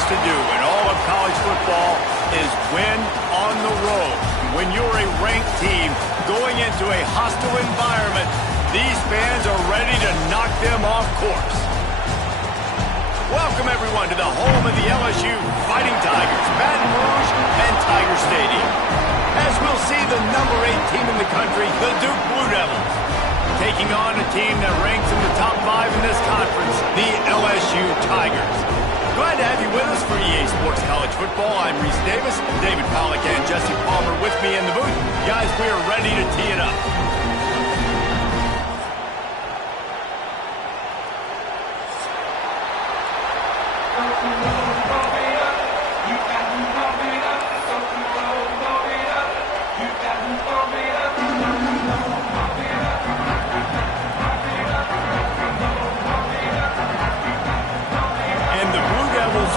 things to do in all of college football is win on the road. When you're a ranked team going into a hostile environment, these fans are ready to knock them off course. Welcome, everyone, to the home of the LSU Fighting Tigers, Baton Rouge and Tiger Stadium. As we'll see the number 8 team in the country, the Duke Blue Devils, taking on a team that ranks in the top 5 in this conference, the LSU Tigers. Glad to have you with us for EA Sports College Football. I'm Reese Davis, David Pollack, and Jesse Palmer with me in the booth. Guys, we are ready to tee it up.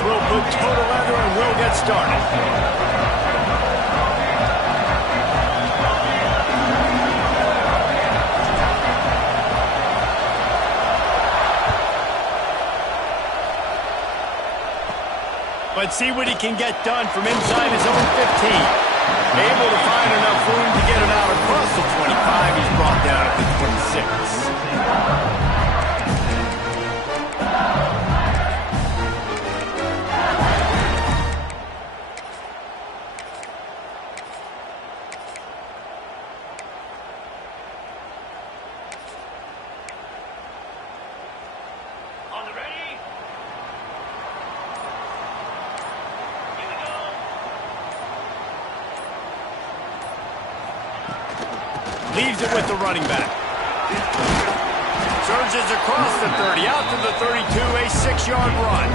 We'll put total leather and we'll get started. Let's see what he can get done from inside his own 15. Able to find enough room to get it out across the 25. He's brought down at the 26. Leaves it with the running back. Surges across the 30, out to the 32, a 6-yard run.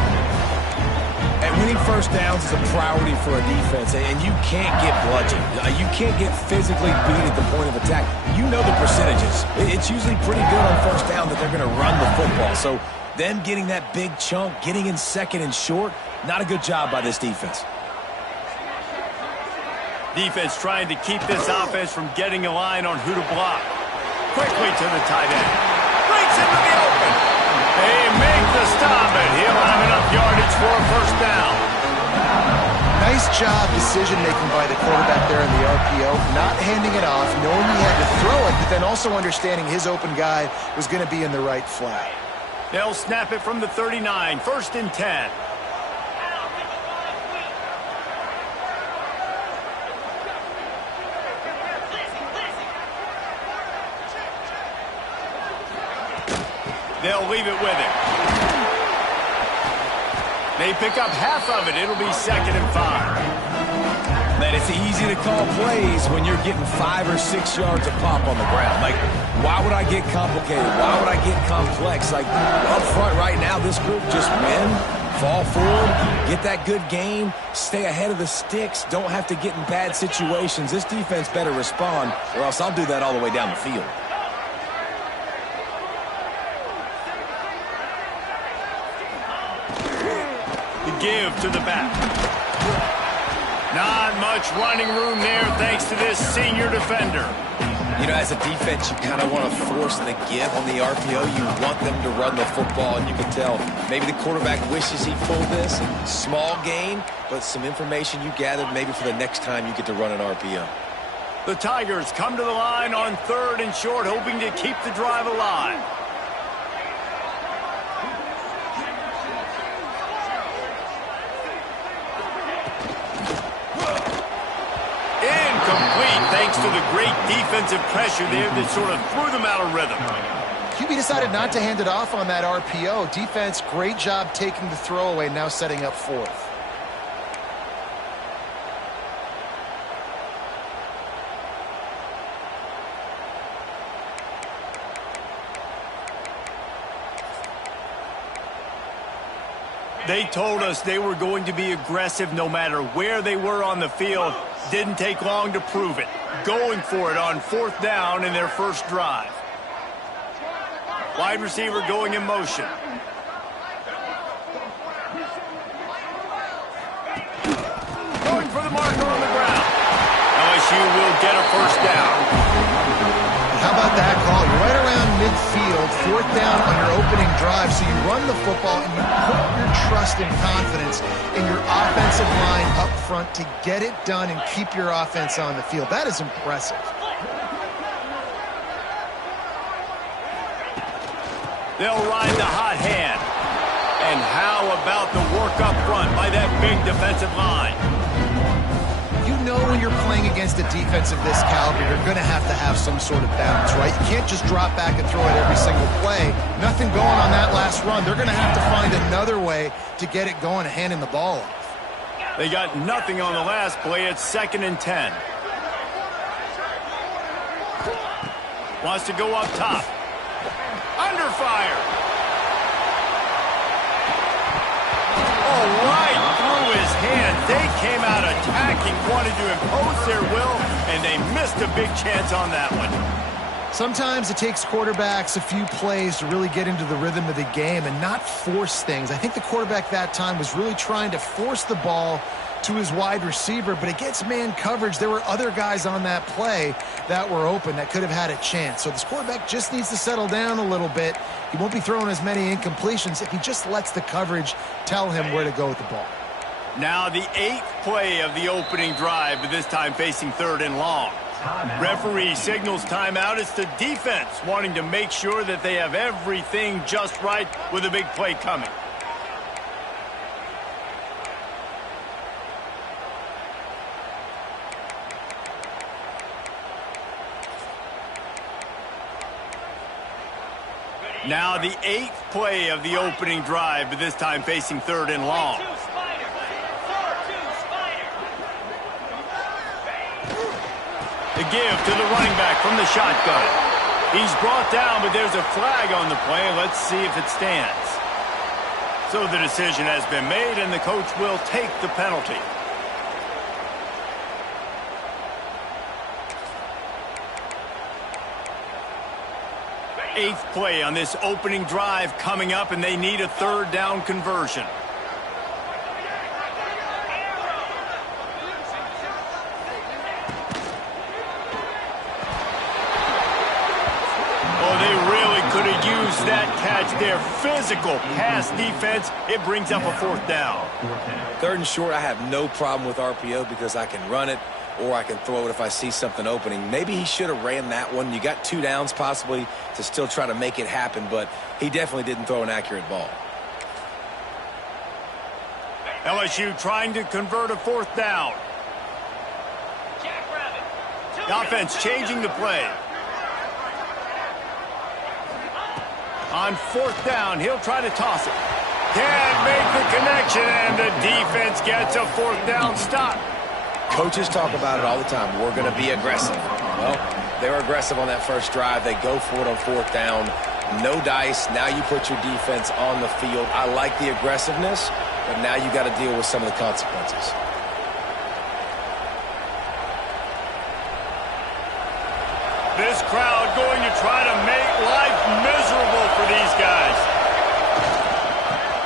And winning first downs is a priority for a defense, and you can't get bludgeoned. You can't get physically beat at the point of attack. You know the percentages. It's usually pretty good on first down that they're going to run the football. So them getting that big chunk, getting in second and short, not a good job by this defense. Defense trying to keep this offense from getting a line on who to block. Quickly to the tight end. Breaks into the open. They make the stop, and he'll have enough yardage for a first down. Nice job decision-making by the quarterback there in the RPO. Not handing it off, knowing he had to throw it, but then also understanding his open guy was going to be in the right flat. They'll snap it from the 39. First and 10. They'll leave it with him. They pick up half of it. It'll be 2nd and 5. Man, it's easy to call plays when you're getting 5 or 6 yards of pop on the ground. Like, why would I get complicated? Why would I get complex? Like, up front right now, this group just win, fall forward, get that good gain, stay ahead of the sticks, don't have to get in bad situations. This defense better respond, or else I'll do that all the way down the field. Give to the back. Not much running room there thanks to this senior defender. You know, as a defense, you kind of want to force the give on the RPO. You want them to run the football, and you can tell maybe the quarterback wishes he pulled this. Small gain, but some information you gathered maybe for the next time you get to run an RPO. The Tigers come to the line on 3rd and short, hoping to keep the drive alive. Incomplete, thanks to the great defensive pressure there that sort of threw them out of rhythm. QB decided not to hand it off on that RPO. Defense, great job taking the throwaway, now setting up 4th. They told us they were going to be aggressive no matter where they were on the field. Didn't take long to prove it. Going for it on 4th down in their first drive. Wide receiver going in motion. Going for the marker on the ground. LSU will get a first down. How about that call? You're right around midfield. 4th down on your opening drive, so you run the football and you put your trust and confidence in your offensive line up front to get it done and keep your offense on the field. That is impressive. They'll ride the hot hand. And how about the work up front by that big defensive line? You know when you're playing against a defense of this caliber, you're going to have some sort of balance, right? You can't just drop back and throw it every single play. Nothing going on that last run. They're going to have to find another way to get it going and handing the ball off. They got nothing on the last play. It's 2nd and 10. Wants to go up top. Under fire. Oh, right through his hands. They came out attacking, wanted to impose their will, and they missed a big chance on that one. Sometimes it takes quarterbacks a few plays to really get into the rhythm of the game and not force things. I think the quarterback that time was really trying to force the ball to his wide receiver, but against man coverage, there were other guys on that play that were open that could have had a chance. So this quarterback just needs to settle down a little bit. He won't be throwing as many incompletions if he just lets the coverage tell him where to go with the ball. Now the 8th play of the opening drive, but this time facing 3rd and long. Referee signals timeout. It's the defense wanting to make sure that they have everything just right with a big play coming. Now the 8th play of the opening drive, but this time facing 3rd and long. The give to the running back from the shotgun. He's brought down, but there's a flag on the play. Let's see if it stands. So the decision has been made, and the coach will take the penalty. Eighth play on this opening drive coming up, and they need a 3rd down conversion. Oh, they really could have used that catch there. Physical pass defense. It brings up a 4th down. 3rd and short, I have no problem with RPO because I can run it or I can throw it if I see something opening. Maybe he should have ran that one. You got 2 downs possibly to still try to make it happen, but he definitely didn't throw an accurate ball. LSU trying to convert a 4th down. The offense changing the play. On 4th down, he'll try to toss it. Can't make the connection, and the defense gets a 4th down stop. Coaches talk about it all the time. We're going to be aggressive. Well, they were aggressive on that first drive. They go for it on 4th down. No dice. Now you put your defense on the field. I like the aggressiveness, but now you got to deal with some of the consequences. This crowd going to try to make life miserable for these guys.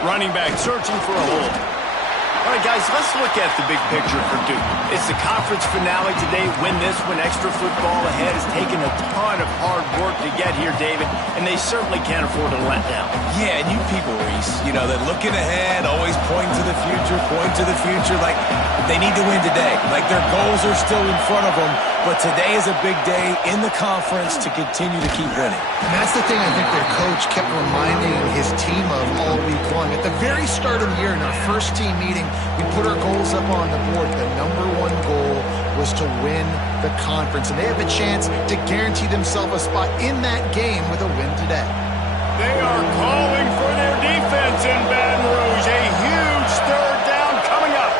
Running back searching for a hole. All right, guys, let's look at the big picture for Duke. It's the conference finale today. Win this, win extra football ahead. Has taken a ton of hard work to get here, David, and they certainly can't afford to let down. Yeah, and you people, Reese, you know, that looking ahead, always pointing to the future, like they need to win today. Like their goals are still in front of them, but today is a big day in the conference to continue to keep winning. And that's the thing I think their coach kept reminding his team of all week long. At the very start of the year, in our first team meeting, we put our goals up on the board. The #1 goal was to win the conference, and they have a chance to guarantee themselves a spot in that game with a win today. They are calling for their defense in Baton Rouge. A huge 3rd down coming up.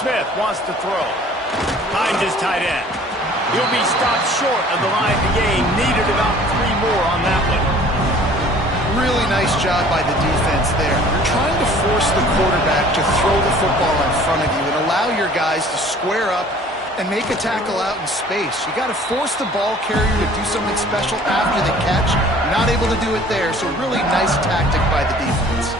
Smith wants to throw. Finds his tight end. He'll be stopped short of the line to gain. Needed about 3 more on that one. Really nice job by the defense there. You're trying to force the quarterback to throw the football in front of you and allow your guys to square up and make a tackle out in space. You got to force the ball carrier to do something special after the catch. You're not able to do it there, so really nice tactic by the defense.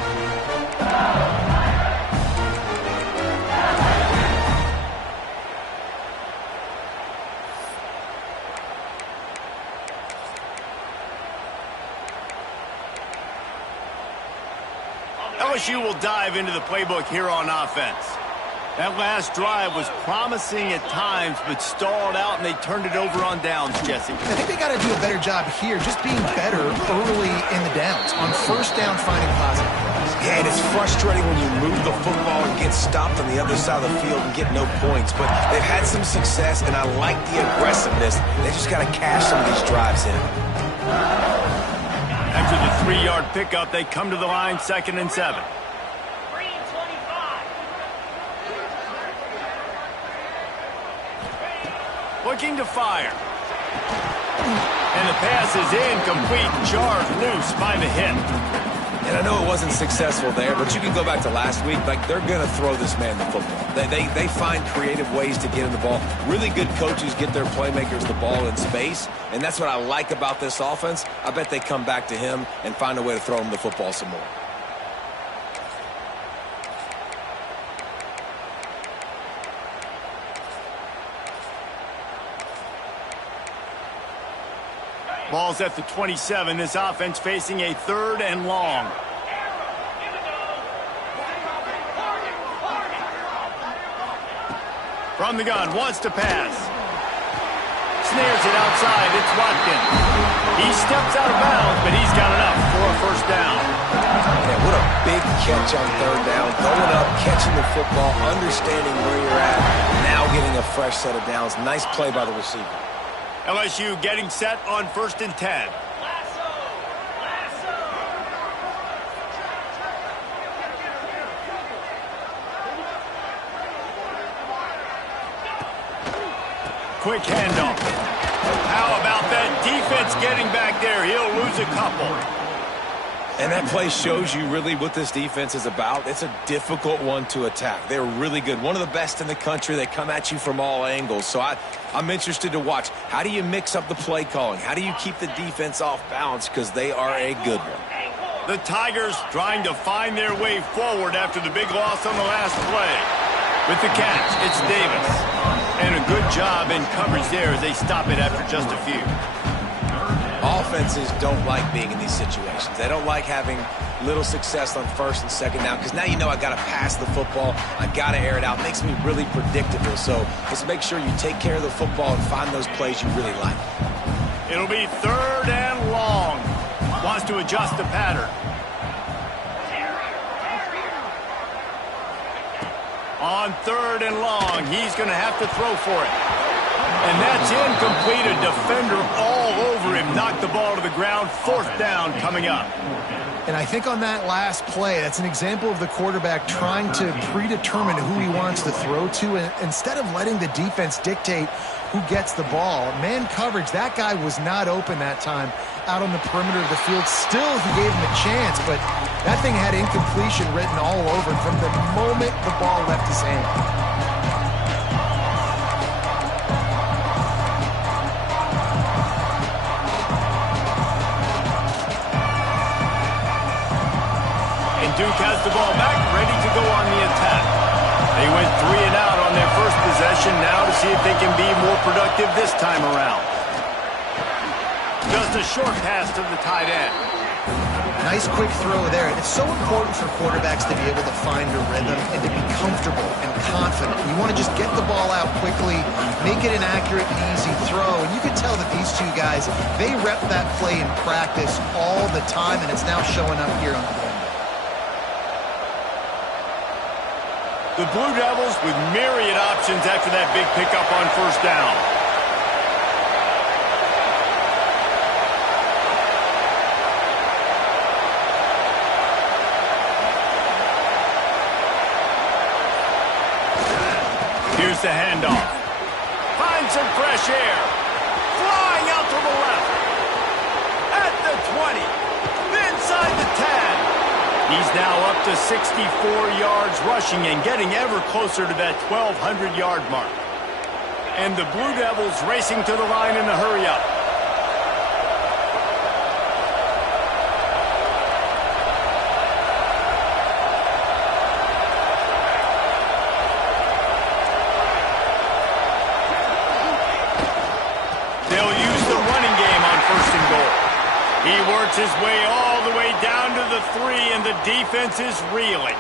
LSU will dive into the playbook here on offense. That last drive was promising at times, but stalled out, and they turned it over on downs, Jesse. I think they got to do a better job here, just being better early in the downs. On first down, finding positive plays. Yeah, and it's frustrating when you move the football and get stopped on the other side of the field and get no points. But they've had some success, and I like the aggressiveness. They just got to cash some of these drives in. After the 3-yard pickup, they come to the line, 2nd and 7. Looking to fire. And the pass is incomplete, charged loose by the hit. And I know it wasn't successful there, but you can go back to last week. Like, they're going to throw this man the football. They find creative ways to get in the ball. Really good coaches get their playmakers the ball in space, and that's what I like about this offense. I bet they come back to him and find a way to throw him the football some more. Ball's at the 27. This offense facing a 3rd and long. From the gun, wants to pass. Snares it outside. It's Watkins. He steps out of bounds, but he's got enough for a first down. Man, what a big catch on 3rd down. Going up, catching the football, understanding where you're at, now getting a fresh set of downs. Nice play by the receiver. LSU getting set on 1st and 10. Quick handoff. How about that defense getting back there? He'll lose a couple. And that play shows you really what this defense is about. It's a difficult one to attack. They're really good. One of the best in the country. They come at you from all angles. So I'm interested to watch. How do you mix up the play calling? How do you keep the defense off balance? Because they are a good one. The Tigers trying to find their way forward after the big loss on the last play. With the catch, it's Davis. And a good job in coverage there as they stop it after just a few. Offenses don't like being in these situations. They don't like having little success on 1st and 2nd down, because now you know I got to pass the football. I got to air it out. It makes me really predictable. So just make sure you take care of the football and find those plays you really like. It'll be 3rd and long. Wants to adjust the pattern. On 3rd and long, he's going to have to throw for it. And that's incomplete. A defender all over him. Knocked the ball to the ground. 4th down coming up. And I think on that last play, that's an example of the quarterback trying to predetermine who he wants to throw to, and instead of letting the defense dictate who gets the ball. Man coverage, that guy was not open that time out on the perimeter of the field. Still, he gave him a chance, but that thing had incompletion written all over it from the moment the ball left his hand. Duke has the ball back, ready to go on the attack. They went 3 and out on their first possession, now to see if they can be more productive this time around. Just a short pass to the tight end. Nice quick throw there. It's so important for quarterbacks to be able to find a rhythm and to be comfortable and confident. You want to just get the ball out quickly, make it an accurate and easy throw. And you can tell that these two guys, they rep that play in practice all the time, and it's now showing up here on the field. The Blue Devils with myriad options after that big pickup on 1st down. Here's the handoff. Finds some fresh air. Flying out to the left. At the 20. Inside the 10. He's now up to 64 yards rushing and getting ever closer to that 1,200-yard mark. And the Blue Devils racing to the line in the hurry-up. They'll use the running game on 1st and goal. He works his way all the way down to the 3, and the defense is reeling.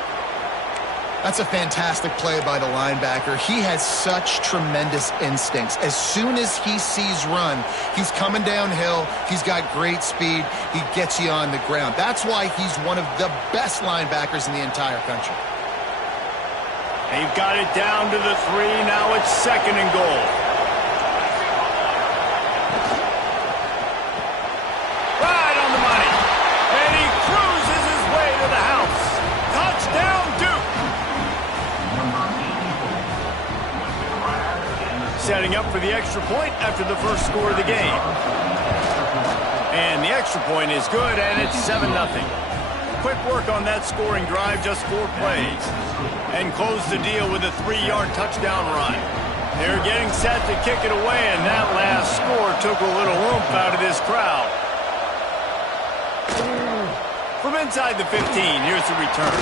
That's a fantastic play by the linebacker. He has such tremendous instincts. As soon as he sees run, he's coming downhill. He's got great speed. He gets you on the ground. That's why he's one of the best linebackers in the entire country. They've got it down to the 3. Now it's 2nd and goal. Right on the money. And he cruises his way to the house. Touchdown, Duke. Setting up for the extra point after the first score of the game. And the extra point is good, and it's 7-0. Quick work on that scoring drive, just 4 plays. And close the deal with a 3-yard touchdown run. They're getting set to kick it away, and that last score took a little oomph out of this crowd. From inside the 15, here's the return.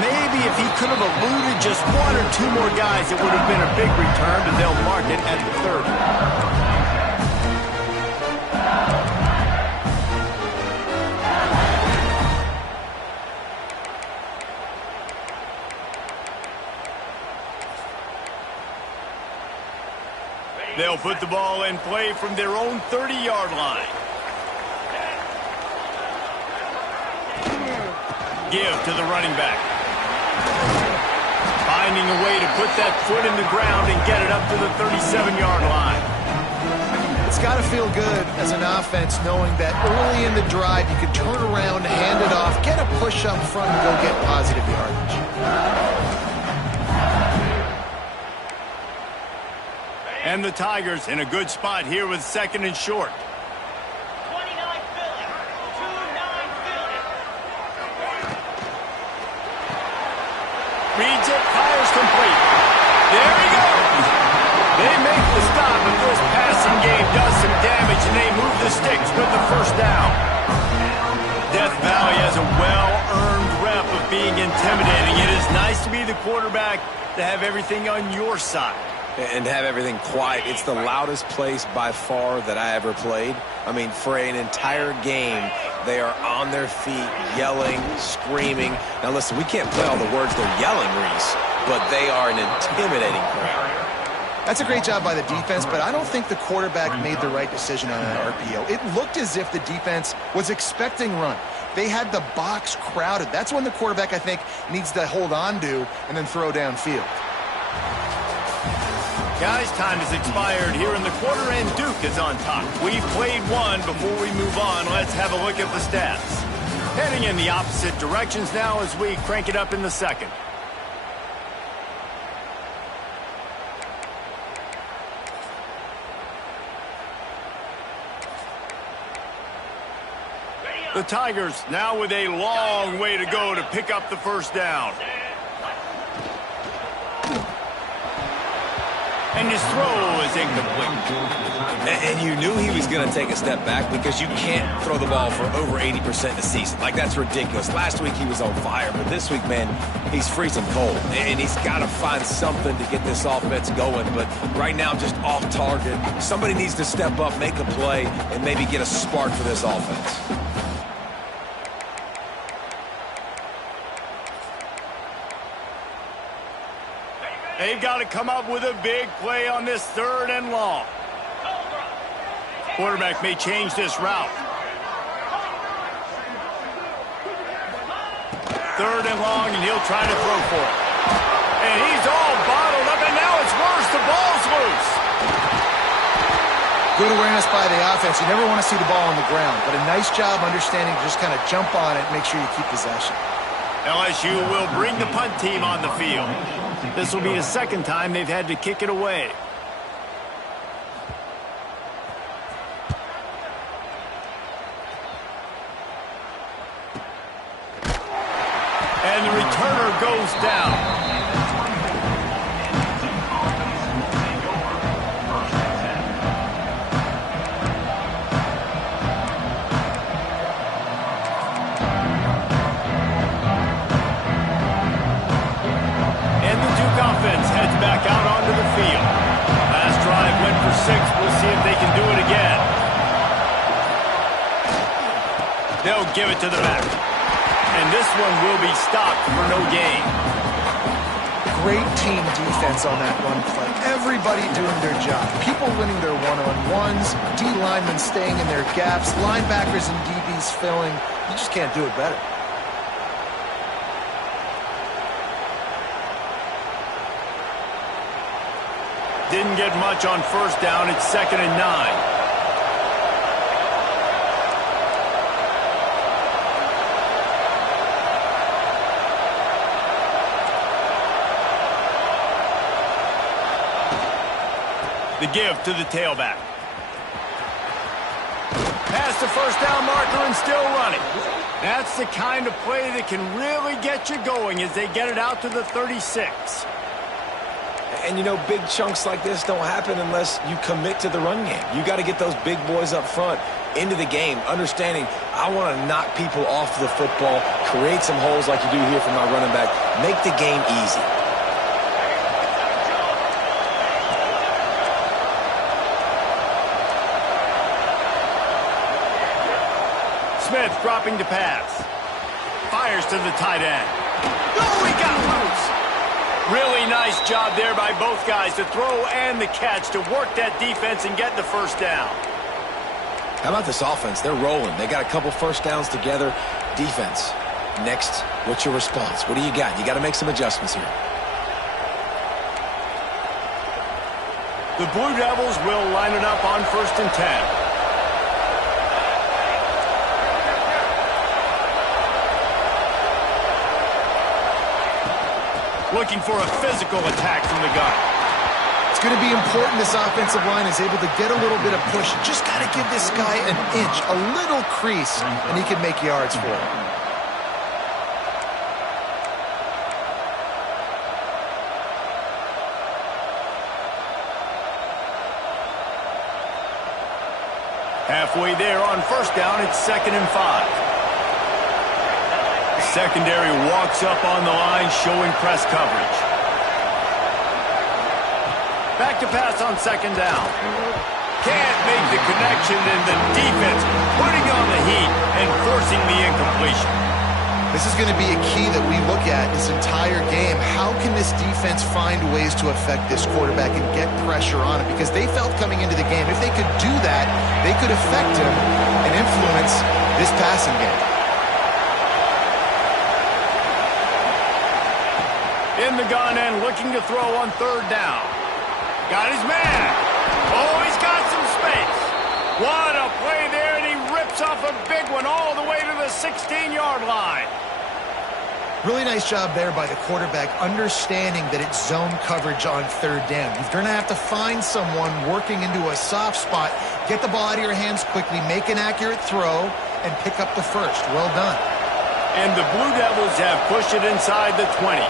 Maybe if he could have eluded just 1 or 2 more guys, it would have been a big return, but they'll mark it at the 30. They'll put the ball in play from their own 30-yard line. Give to the running back. Finding a way to put that foot in the ground and get it up to the 37-yard line. It's got to feel good as an offense knowing that early in the drive you can turn around, hand it off, get a push up front, and go get positive yardage. And the Tigers in a good spot here with 2nd and short. 29 Philly. 2-9 Philly. Reads it, fires complete. There he goes. They make the stop, but this passing game does some damage, and they move the sticks with the first down. Death Valley has a well-earned rep of being intimidating. It is nice to be the quarterback, to have everything on your side. And have everything quiet. It's the loudest place by far that I ever played. I mean, for an entire game, they are on their feet, yelling, screaming. Now, listen, we can't play all the words they're yelling, Reese, but they are an intimidating crowd. That's a great job by the defense, but I don't think the quarterback made the right decision on an RPO. It looked as if the defense was expecting run. They had the box crowded. That's when the quarterback, I think, needs to hold on to and then throw downfield. Guys, time has expired here in the quarter, and Duke is on top. We've played one. Before we move on, let's have a look at the stats. Heading in the opposite directions now as we crank it up in the second. The Tigers now with a long way to go to pick up the first down. And his throw is incomplete. And you knew he was going to take a step back because you can't throw the ball for over 80% of the season. Like, that's ridiculous. Last week he was on fire, but this week, man, he's freezing cold. And he's got to find something to get this offense going. But right now, just off target. Somebody needs to step up, make a play, and maybe get a spark for this offense. They've got to come up with a big play on this 3rd and long. Quarterback may change this route. 3rd and long, and he'll try to throw for it. And he's all bottled up, and now it's worse. The ball's loose. Good awareness by the offense. You never want to see the ball on the ground, but a nice job understanding to just kind of jump on it and make sure you keep possession. LSU will bring the punt team on the field. This will be the 2nd time they've had to kick it away. And the returner goes down. Offense heads back out onto the field. Last drive went for 6. We'll see if they can do it again. They'll give it to the back. And this one will be stopped for no gain. Great team defense on that run play. Everybody doing their job. People winning their one-on-ones, D linemen staying in their gaps, linebackers and DBs filling. You just can't do it better. Didn't get much on first down. It's 2nd and 9. The give to the tailback. Past the first down marker and still running. That's the kind of play that can really get you going as they get it out to the 36. And, you know, big chunks like this don't happen unless you commit to the run game. You got to get those big boys up front into the game, understanding I want to knock people off the football, create some holes like you do here for my running back, make the game easy. Smith dropping to pass. Fires to the tight end. Oh, he got loose. Really nice job there by both guys to throw and the catch to work that defense and get the first down. How about this offense? They're rolling. They got a couple first downs together. Defense. Next, what's your response? What do you got? You got to make some adjustments here. The Blue Devils will line it up on 1st and 10. Looking for a physical attack from the gun. It's going to be important this offensive line is able to get a little bit of push. Just got to give this guy an inch, a little crease, and he can make yards for it. Halfway there on first down, it's 2nd and 5. Secondary walks up on the line, showing press coverage. Back to pass on 2nd down. Can't make the connection, and the defense putting on the heat and forcing the incompletion. This is going to be a key that we look at this entire game. How can this defense find ways to affect this quarterback and get pressure on him? Because they felt coming into the game, if they could do that, they could affect him and influence this passing game. In the gun and looking to throw on 3rd down. Got his man. Oh, he's got some space. What a play there, and he rips off a big one all the way to the 16-yard line. Really nice job there by the quarterback, understanding that it's zone coverage on 3rd down. You're going to have to find someone working into a soft spot, get the ball out of your hands quickly, make an accurate throw, and pick up the first. Well done. And the Blue Devils have pushed it inside the 20.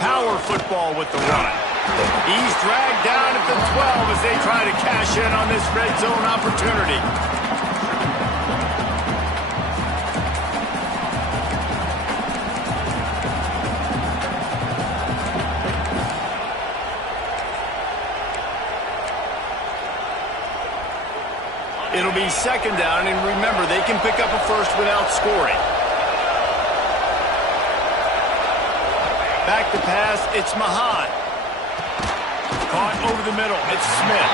Power football with the run. He's dragged down at the 12 as they try to cash in on this red zone opportunity. It'll be 2nd down, and remember, they can pick up a first without scoring. Back to pass, it's Mahan. Caught over the middle, it's Smith.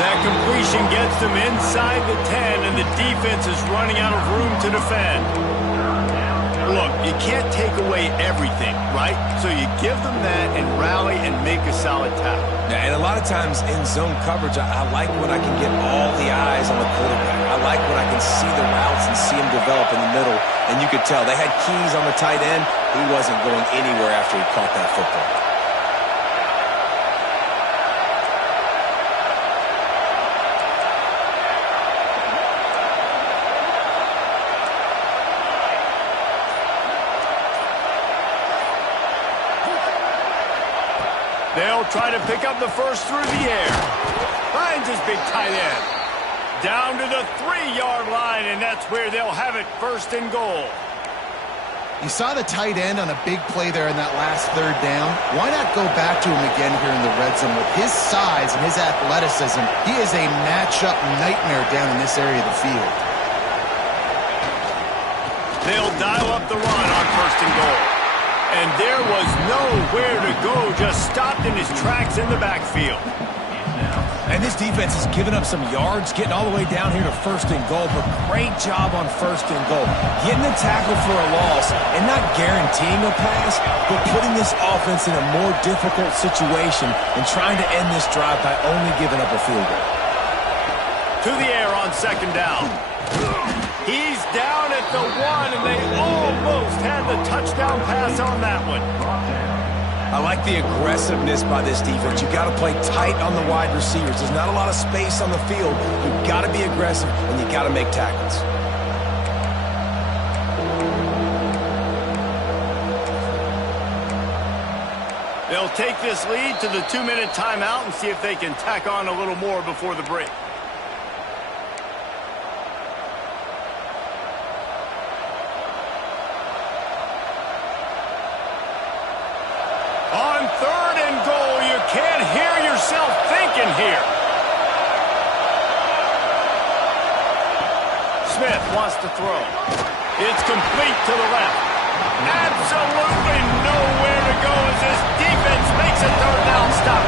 That completion gets them inside the 10, and the defense is running out of room to defend. Look, you can't take away everything, right? So you give them that and rally and make a solid tackle. Yeah, and a lot of times in zone coverage, I like when I can get all the eyes on the quarterback. I like when I can see the routes and see them develop in the middle. And you could tell they had keys on the tight end. He wasn't going anywhere after he caught that football. They'll try to pick up the first through the air. Finds his big tight end. Down to the 3-yard line, and that's where they'll have it, 1st and goal. You saw the tight end on a big play there in that last 3rd down. Why not go back to him again here in the red zone? With his size and his athleticism, he is a matchup nightmare down in this area of the field. They'll dial up the run on 1st and goal. And there was nowhere to go, just stopped in his tracks in the backfield. And this defense has given up some yards, getting all the way down here to 1st and goal, but great job on 1st and goal. Getting the tackle for a loss and not guaranteeing a pass, but putting this offense in a more difficult situation and trying to end this drive by only giving up a field goal. To the air on 2nd down. He's down at the 1, and they almost had the touchdown pass on that one. I like the aggressiveness by this defense. You got to play tight on the wide receivers. There's not a lot of space on the field. You got to be aggressive, and you got to make tackles. They'll take this lead to the 2-minute timeout and see if they can tack on a little more before the break. On 3rd and goal, you can't hear yourself thinking here. Smith wants to throw. It's complete to the left. Absolutely nowhere to go as this defense makes a 3rd down stop.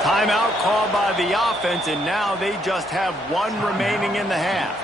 Timeout called by the offense, and now they just have 1 remaining in the half.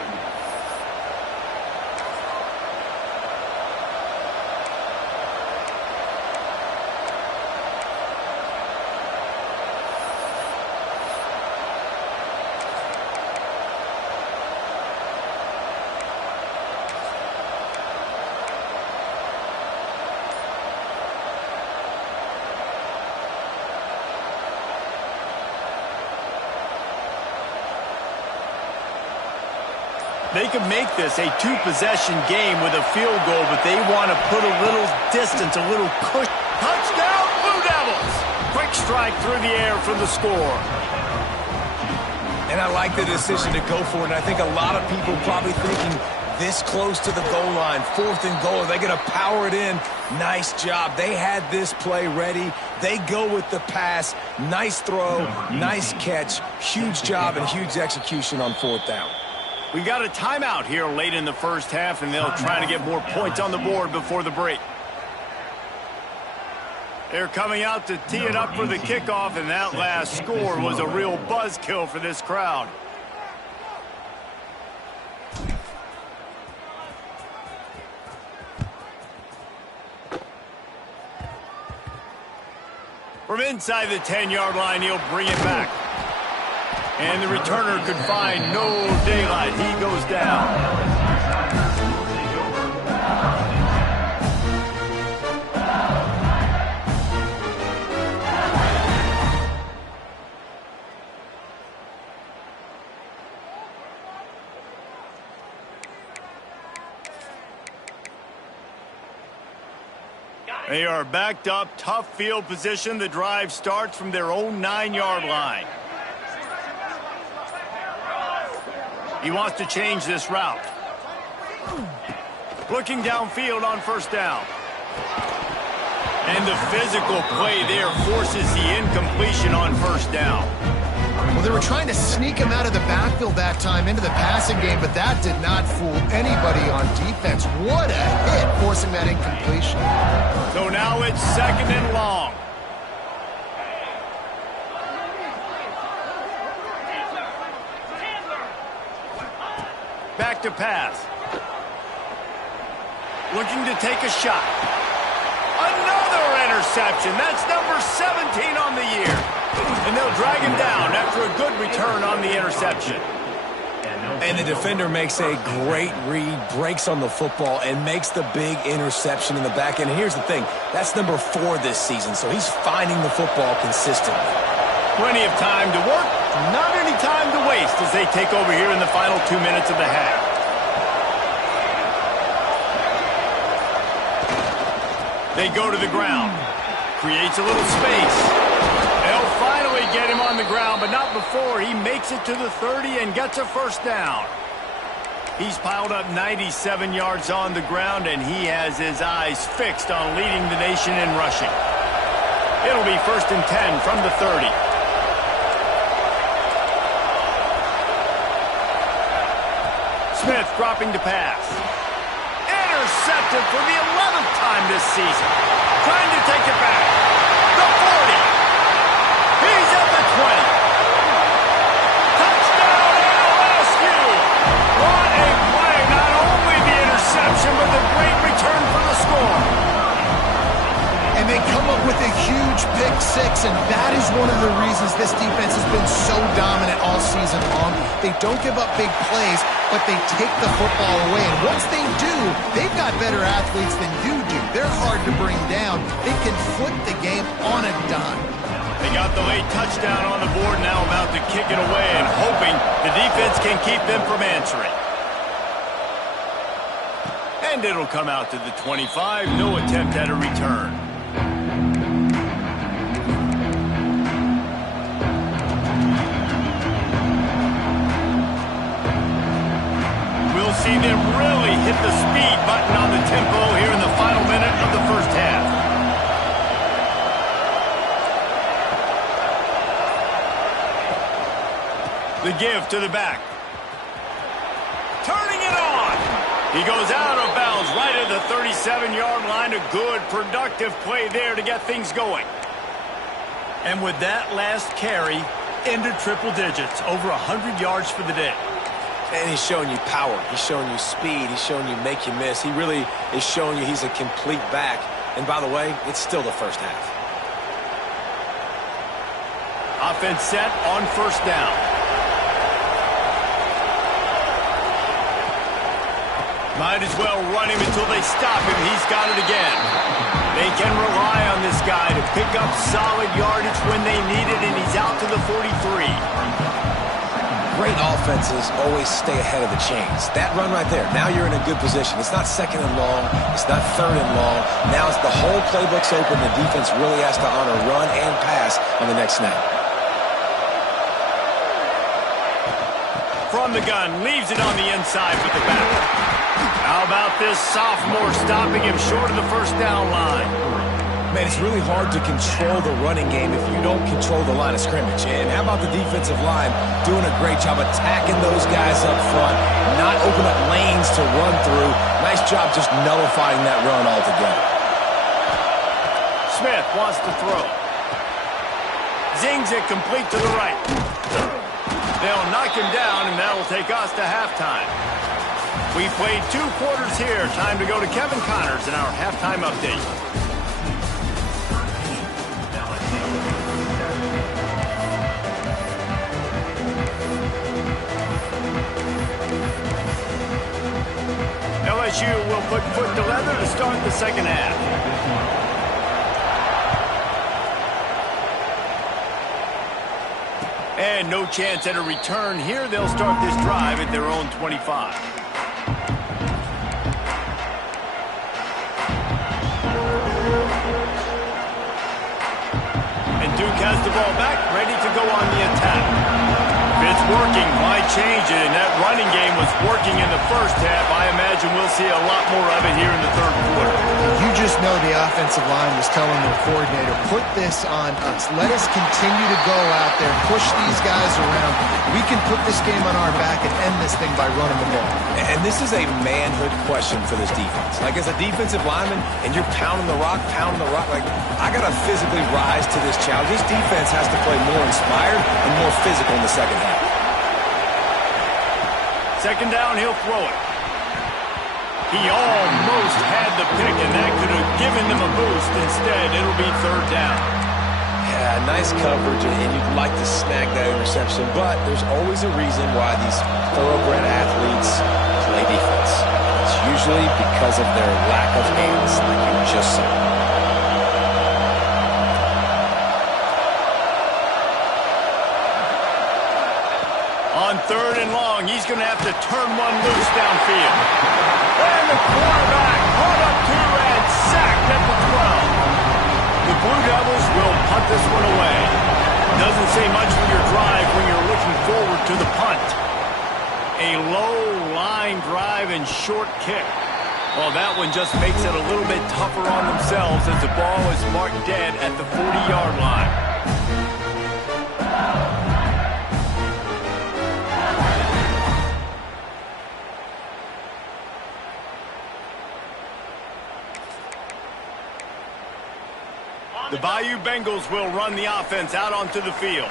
They could make this a 2-possession game with a field goal, but they want to put a little distance, a little push. Touchdown, Blue Devils! Quick strike through the air for the score. And I like the decision to go for it. And I think a lot of people probably thinking this close to the goal line, 4th and goal, are they going to power it in? Nice job. They had this play ready. They go with the pass. Nice throw, nice catch. Huge job and huge execution on 4th down. We got a timeout here late in the 1st half, and they'll try to get more points on the board before the break. They're coming out to tee it up for the kickoff, and that last score was a real buzzkill for this crowd. From inside the 10-yard line, he'll bring it back. And the returner could find no daylight. He goes down. They are backed up, tough field position. The drive starts from their own 9-yard line. He wants to change this route. Looking downfield on 1st down. And the physical play there forces the incompletion on 1st down. Well, they were trying to sneak him out of the backfield that time into the passing game, but that did not fool anybody on defense. What a hit, forcing that incompletion. So now it's 2nd and long. Back to pass. Looking to take a shot. Another interception. That's number 17 on the year. And they'll drag him down after a good return on the interception. And the defender makes a great read, breaks on the football, and makes the big interception in the back end. And here's the thing, that's number 4 this season, so he's finding the football consistently. Plenty of time to work, not any time to waste as they take over here in the final 2 minutes of the half. They go to the ground. Creates a little space. They'll finally get him on the ground, but not before he makes it to the 30 and gets a first down. He's piled up 97 yards on the ground, and he has his eyes fixed on leading the nation in rushing. It'll be 1st and 10 from the 30. Smith dropping to pass. Intercepted for the 11th time this season. Trying to take it back. The 40. He's at the 20. Touchdown LSU. What a play. Not only the interception, but the great return for the score. And they come up with a huge pick six, and that is one of the reasons this defense has been so dominant all season long. They don't give up big plays, but they take the football away. And once they do, they've got better athletes than you do. They're hard to bring down. They can flip the game on a dime. They got the late touchdown on the board, now about to kick it away and hoping the defense can keep them from answering. And it'll come out to the 25. No attempt at a return. We'll see them really hit the speed button on the tempo here in the final minute of the first half. The give to the back. Turning it on. He goes out of bounds right at the 37-yard line. A good, productive play there to get things going. And with that last carry, into triple digits, over 100 yards for the day. And he's showing you power. He's showing you speed. He's showing you make you miss. He really is showing you he's a complete back. And by the way, it's still the first half. Offense set on first down. Might as well run him until they stop him. He's got it again. They can rely on this guy to pick up solid yardage when they need it, and he's out to the 43. Great offenses always stay ahead of the chains. That run right there, now you're in a good position. It's not 2nd and long. It's not 3rd and long. Now it's the whole playbook's open. The defense really has to honor run and pass on the next snap. From the gun, leaves it on the inside with the back. How about this sophomore stopping him short of the first down line? Man, it's really hard to control the running game if you don't control the line of scrimmage. And how about the defensive line doing a great job attacking those guys up front, not open up lanes to run through. Nice job just nullifying that run altogether. Smith wants to throw. Zings it complete to the right. They'll knock him down, and that'll take us to halftime. We played 2 quarters here. Time to go to Kevin Connors in our halftime update. LSU will put foot to leather to start the second half. And no chance at a return here. They'll start this drive at their own 25. And Duke has the ball back, ready to go on the attack. If it's working, why change it? And that running game was working in the first half. I imagine we'll see a lot more of it here in the 3rd quarter. You just know the offensive line was telling their coordinator, put this on us. Let us continue to go out there, push these guys around. We can put this game on our back and end this thing by running the ball. And this is a manhood question for this defense. Like, as a defensive lineman, and you're pounding the rock, like, I got to physically rise to this challenge. This defense has to play more inspired and more physical in the second half. 2nd down, he'll throw it. He almost had the pick, and that could have given them a boost. Instead, it'll be 3rd down. Yeah, nice coverage, and you'd like to snag that interception, but there's always a reason why these thoroughbred athletes play defense. It's usually because of their lack of hands, like you just saw. On 3rd and long, he's going to have to turn one loose downfield. And the quarterback caught up 2 and sacked at the 12. The Blue Devils will punt this one away. Doesn't say much for your drive when you're looking forward to the punt. A low line drive and short kick. Well, that one just makes it a little bit tougher on themselves as the ball is marked dead at the 40-yard line. The Bayou Bengals will run the offense out onto the field.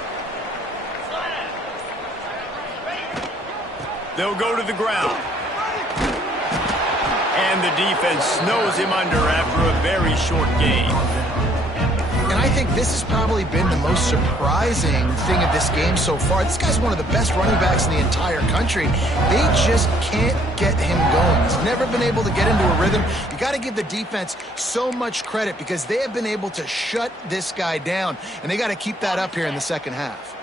They'll go to the ground. And the defense snows him under after a very short game. And I think this has probably been the most surprising thing of this game so far. This guy's one of the best running backs in the entire country. They just can't get him going. He's never been able to get into a rhythm. You got to give the defense so much credit because they have been able to shut this guy down, and they got to keep that up here in the second half.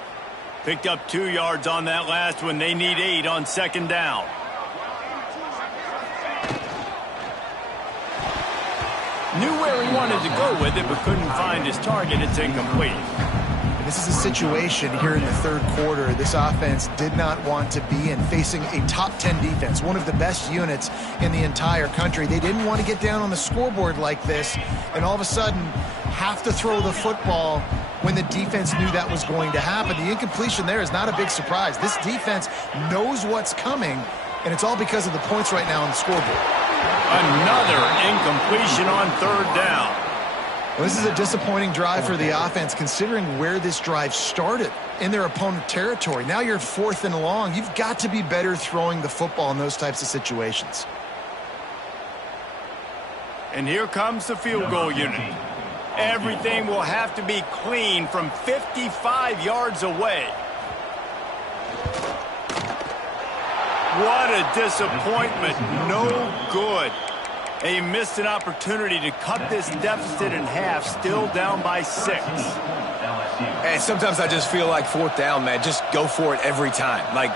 Picked up 2 yards on that last one. They need 8 on second down. Knew where he wanted to go with it, but couldn't find his target. It's incomplete. And this is a situation here in the third quarter this offense did not want to be in, facing a top 10 defense, one of the best units in the entire country. They didn't want to get down on the scoreboard like this, and all of a sudden have to throw the football when the defense knew that was going to happen. The incompletion there is not a big surprise. This defense knows what's coming, and it's all because of the points right now on the scoreboard. Another incompletion on third down. Well, this is a disappointing drive for the offense considering where this drive started in their opponent territory. Now you're 4th and long. You've got to be better throwing the football in those types of situations. And here comes the field goal unit. Everything will have to be clean from 55 yards away. What a disappointment. No good. They missed an opportunity to cut this deficit in half, still down by 6. And sometimes I just feel like 4th down, man. Just go for it every time. Like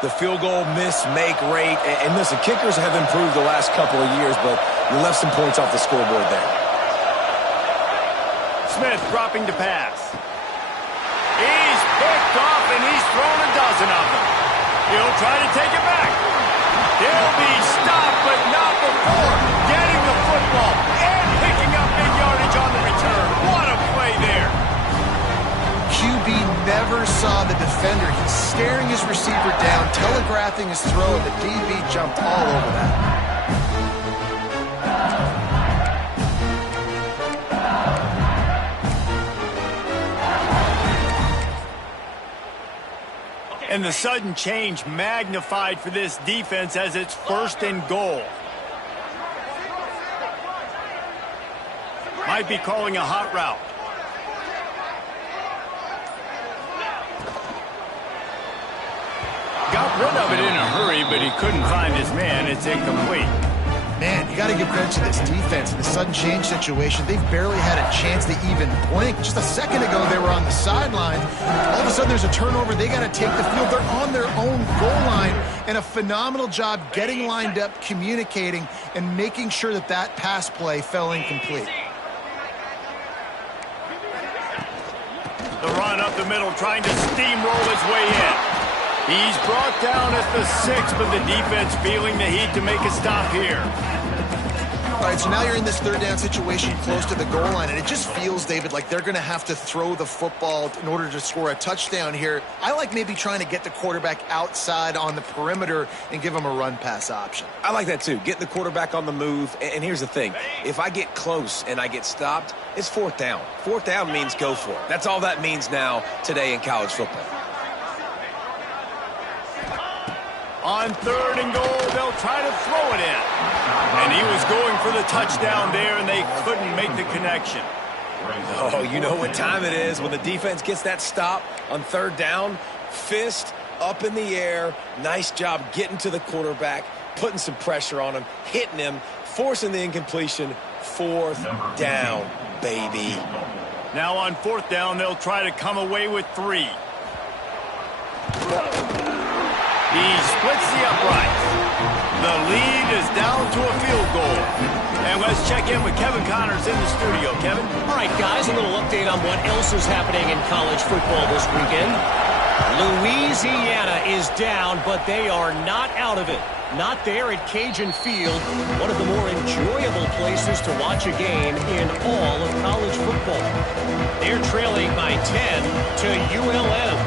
the field goal miss-make rate. And listen, kickers have improved the last couple of years, but you left some points off the scoreboard there. Smith dropping to pass. He's picked off, and he's thrown a dozen of them. He'll try to take it back. He'll be stopped, but not before getting the football and picking up big yardage on the return. What a play there. QB never saw the defender. He's staring his receiver down, telegraphing his throw, and the DB jumped all over that. And the sudden change magnified for this defense as it's 1st and goal. Might be calling a hot route. Got rid of it in a hurry, but he couldn't find his man. It's incomplete. Man, you got to give credit to this defense. In the sudden change situation, they've barely had a chance to even blink. Just a second ago, they were on the sidelines. All of a sudden, there's a turnover. They got to take the field. They're on their own goal line, and a phenomenal job getting lined up, communicating, and making sure that that pass play fell incomplete. The run up the middle, trying to steamroll his way in. He's brought down at the 6, but the defense feeling the heat to make a stop here. All right, so now you're in this 3rd down situation close to the goal line, and it just feels, David, like they're going to have to throw the football in order to score a touchdown here. I like maybe trying to get the quarterback outside on the perimeter and give him a run-pass option. I like that too. Get the quarterback on the move. And here's the thing. If I get close and I get stopped, it's 4th down. 4th down means go for it. That's all that means now today in college football. On 3rd and goal, they'll try to throw it in. And he was going for the touchdown there, and they couldn't make the connection. Oh, you know what time it is when the defense gets that stop on 3rd down. Fist up in the air. Nice job getting to the quarterback, putting some pressure on him, hitting him, forcing the incompletion. 4th down, baby. Now on 4th down, they'll try to come away with 3. He splits the uprights. The lead is down to a field goal. And Let's check in with Kevin Connors in the studio. Kevin? All right, guys, a little update on what else is happening in college football this weekend. Louisiana is down, but they are not out of it. Not there at Cajun Field, one of the more enjoyable places to watch a game in all of college football. They're trailing by 10 to ULM.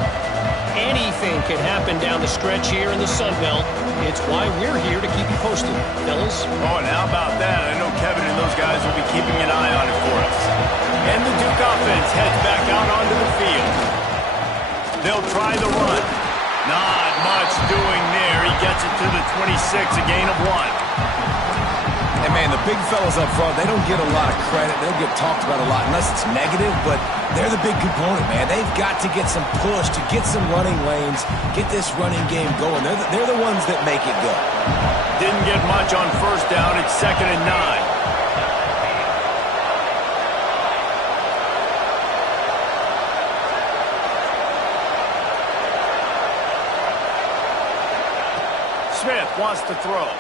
Anything can happen down the stretch here in the Sun Belt. It's why we're here to keep you posted, fellas. Oh, and how about that? I know Kevin and those guys will be keeping an eye on it for us. And the Duke offense heads back out onto the field. They'll try the run. Not much doing there. He gets it to the 26, a gain of 1. And, man, the big fellas up front, they don't get a lot of credit. They don't get talked about a lot unless it's negative, but they're the big component, man. They've got to get some push, to get some running lanes, get this running game going. They're the ones that make it go. Didn't get much on first down. It's 2nd and 9. Smith wants to throw.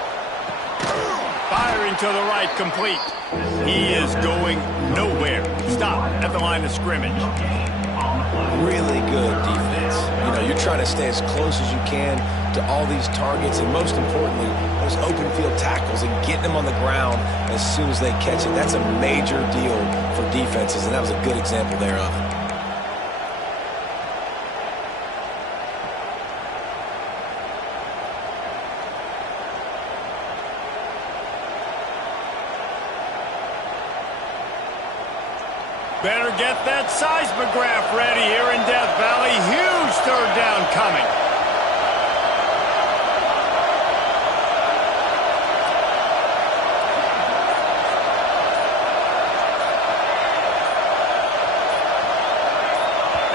Firing to the right, complete. He is going nowhere. Stop at the line of scrimmage. Really good defense. You know, you're trying to stay as close as you can to all these targets, and most importantly, those open field tackles and getting them on the ground as soon as they catch it. That's a major deal for defenses, and that was a good example there of it. Better get that seismograph ready here in Death Valley. Huge third down coming.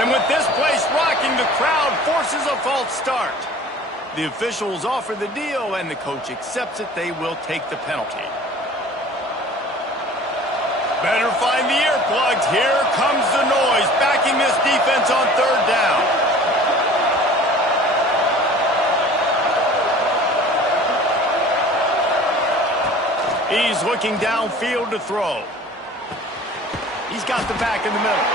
And with this place rocking, the crowd forces a false start. The officials offer the deal, and the coach accepts it. They will take the penalty. Better find the earplugs. Here comes the noise, backing this defense on third down. He's looking downfield to throw. He's got the back in the middle.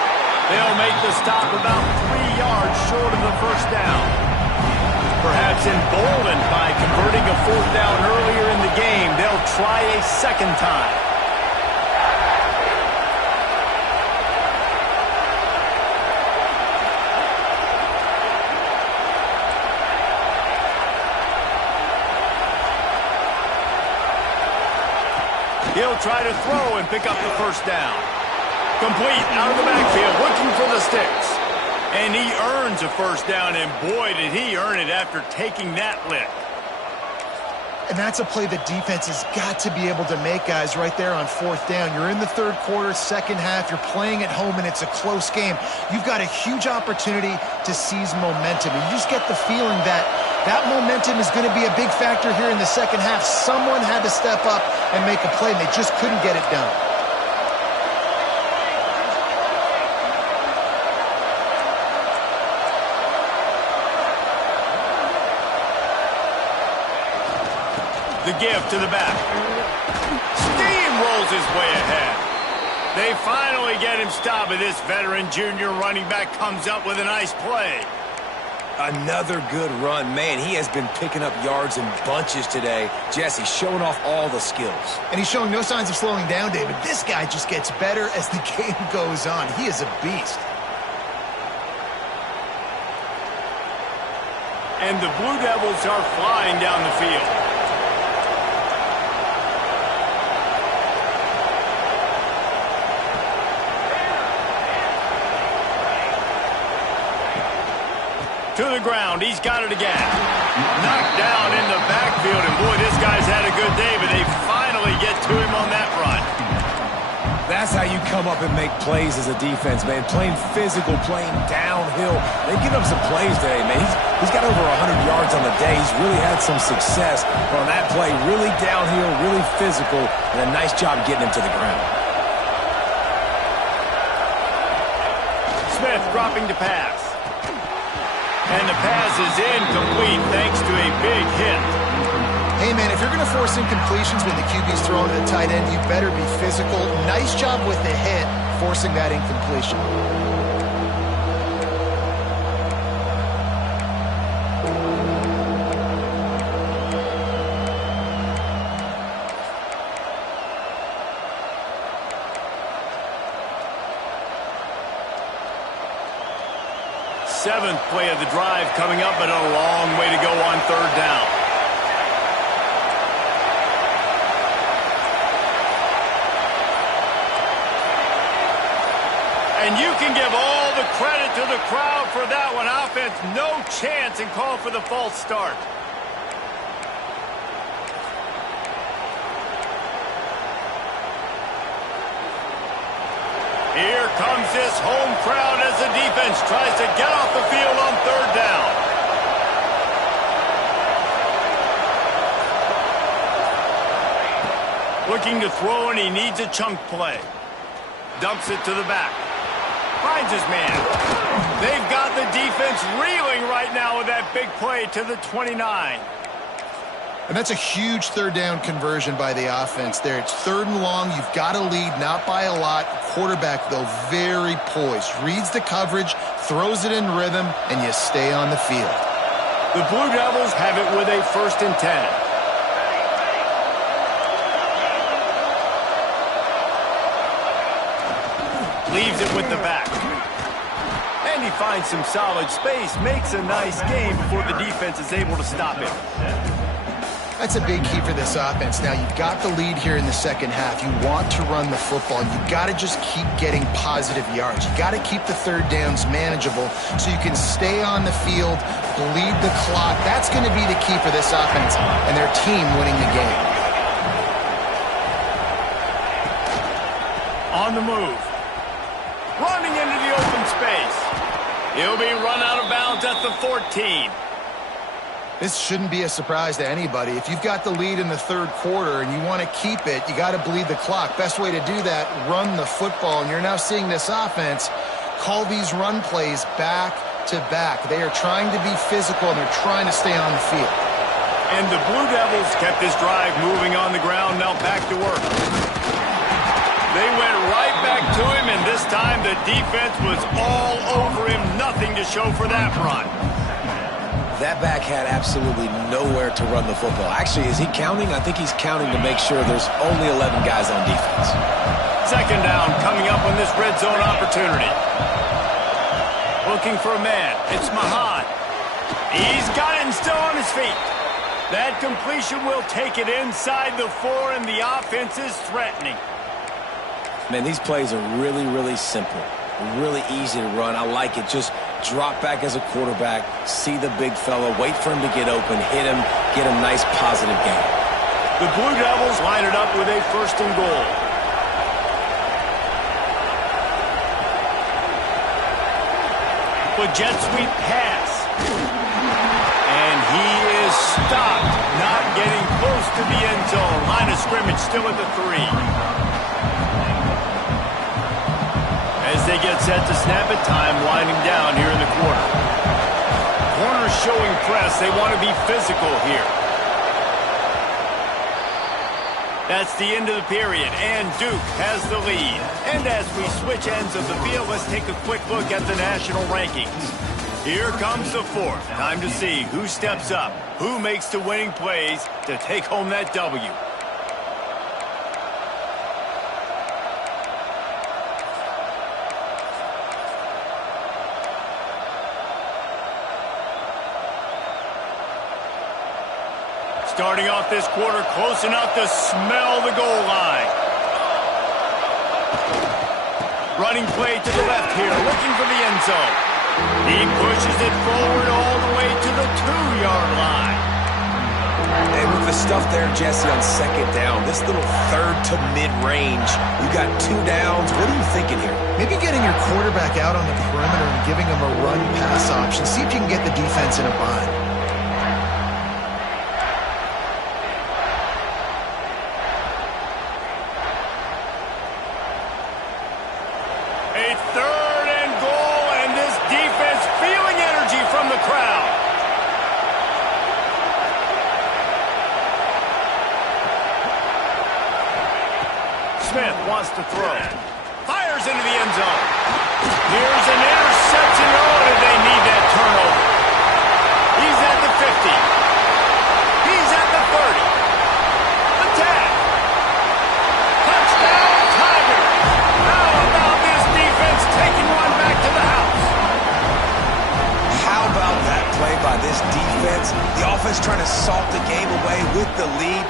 They'll make the stop about 3 yards short of the first down. Perhaps emboldened by converting a fourth down earlier in the game, they'll try a second time. He'll try to throw and pick up the first down. Complete out of the backfield, looking for the sticks. And he earns a first down, and boy, did he earn it after taking that lick. And that's a play the defense has got to be able to make, guys, right there on fourth down. You're in the third quarter, second half. You're playing at home, and it's a close game. You've got a huge opportunity to seize momentum. And you just get the feeling that that momentum is going to be a big factor here in the second half. Someone had to step up and make a play, and they just couldn't get it done. The give to the back. Steamrolls his way ahead. They finally get him stopped, and this veteran junior running back comes up with a nice play. Another good run. Man, he has been picking up yards in bunches today. Jesse showing off all the skills. And he's showing no signs of slowing down, David. This guy just gets better as the game goes on. He is a beast. And the Blue Devils are flying down the field. To the ground, he's got it again. Knocked down in the backfield, and boy, this guy's had a good day, but they finally get to him on that run. That's how you come up and make plays as a defense, man. Playing physical, playing downhill. They give up some plays today, man. He's got over 100 yards on the day. He's really had some success. But on that play, really downhill, really physical, and a nice job getting him to the ground. Smith dropping to pass. And the pass is incomplete thanks to a big hit. Hey, man, if you're going to force incompletions when the QB's throwing to the tight end, you better be physical. Nice job with the hit, forcing that incompletion. Seventh play of the drive coming up, but a long way to go on third down. And you can give all the credit to the crowd for that one. Offense, no chance, and call for the false start. Here comes this home crowd as the defense tries to get off the field on third down. Looking to throw, and he needs a chunk play. Dumps it to the back. Finds his man. They've got the defense reeling right now with that big play to the 29. And that's a huge third down conversion by the offense there. It's third and long. You've got to lead, not by a lot. Quarterback, though, very poised. Reads the coverage, throws it in rhythm, and you stay on the field. The Blue Devils have it with a 1st and 10. Leaves it with the back. And he finds some solid space. Makes a nice game before the defense is able to stop him. That's a big key for this offense. Now, you've got the lead here in the second half. You want to run the football. You've got to just keep getting positive yards. You've got to keep the third downs manageable so you can stay on the field, bleed the clock. That's going to be the key for this offense and their team winning the game. On the move. Running into the open space. He'll be run out of bounds at the 14. This shouldn't be a surprise to anybody. If you've got the lead in the third quarter and you want to keep it, you got to bleed the clock. Best way to do that, run the football. And you're now seeing this offense call these run plays back to back. They are trying to be physical, and they're trying to stay on the field. And the Blue Devils kept this drive moving on the ground. Now back to work. They went right back to him, and this time the defense was all over him. Nothing to show for that run. That back had absolutely nowhere to run the football. Actually, is he counting? I think he's counting to make sure there's only 11 guys on defense. Second down coming up on this red zone opportunity. Looking for a man. It's Mahan. He's got it and still on his feet. That completion will take it inside the 4, and the offense is threatening. Man, these plays are really, really simple. Really easy to run. I like it. Just drop back as a quarterback, see the big fella, wait for him to get open, hit him, get a nice positive gain. The Blue Devils line it up with a 1st and goal. But jet sweep pass. And he is stopped, not getting close to the end zone. Line of scrimmage still at the 3. As they get set to snap it, time winding down here in the quarter. Corners showing press. They want to be physical here. That's the end of the period, and Duke has the lead. And as we switch ends of the field, let's take a quick look at the national rankings. Here comes the 4th. Time to see who steps up, who makes the winning plays to take home that W. Starting off this quarter close enough to smell the goal line. Running play to the left here, looking for the end zone. He pushes it forward all the way to the 2-yard line. And with the stuff there, Jesse, on second down, this little third to mid-range, you got 2 downs. What are you thinking here? Maybe getting your quarterback out on the perimeter and giving him a run-pass option. See if you can get the defense in a bind. A 3rd and goal, and this defense feeling energy from the crowd. Smith wants to throw. Fires into the end zone. Here's an interception. Oh, did they need that turnover? He's at the 50. He's at the 30. The tag. Touchdown, Tigers. How about this defense taking one back to the house? How about that play by this defense? The offense trying to salt the game away with the lead.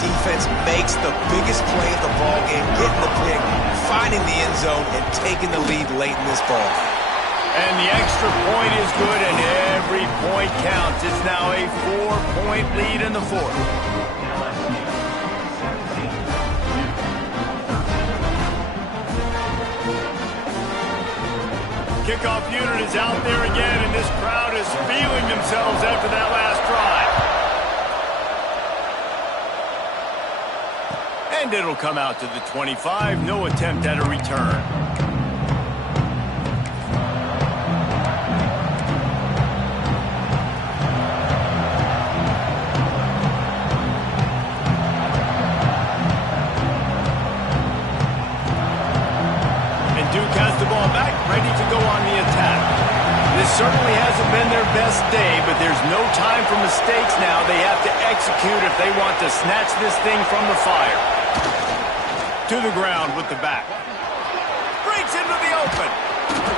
Defense makes the biggest play of the ball game, getting the pick, finding the end zone, and taking the lead late in this ball. And the extra point is good, and every point counts. It's now a 4-point lead in the fourth. Kickoff unit is out there again, and this crowd is feeling themselves after that last drive. And it'll come out to the 25. No attempt at a return. And Duke has the ball back, ready to go on the attack. This certainly hasn't been their best day, but there's no time for mistakes now. They have to execute if they want to snatch this thing from the fire. To the ground with the back. Breaks into the open.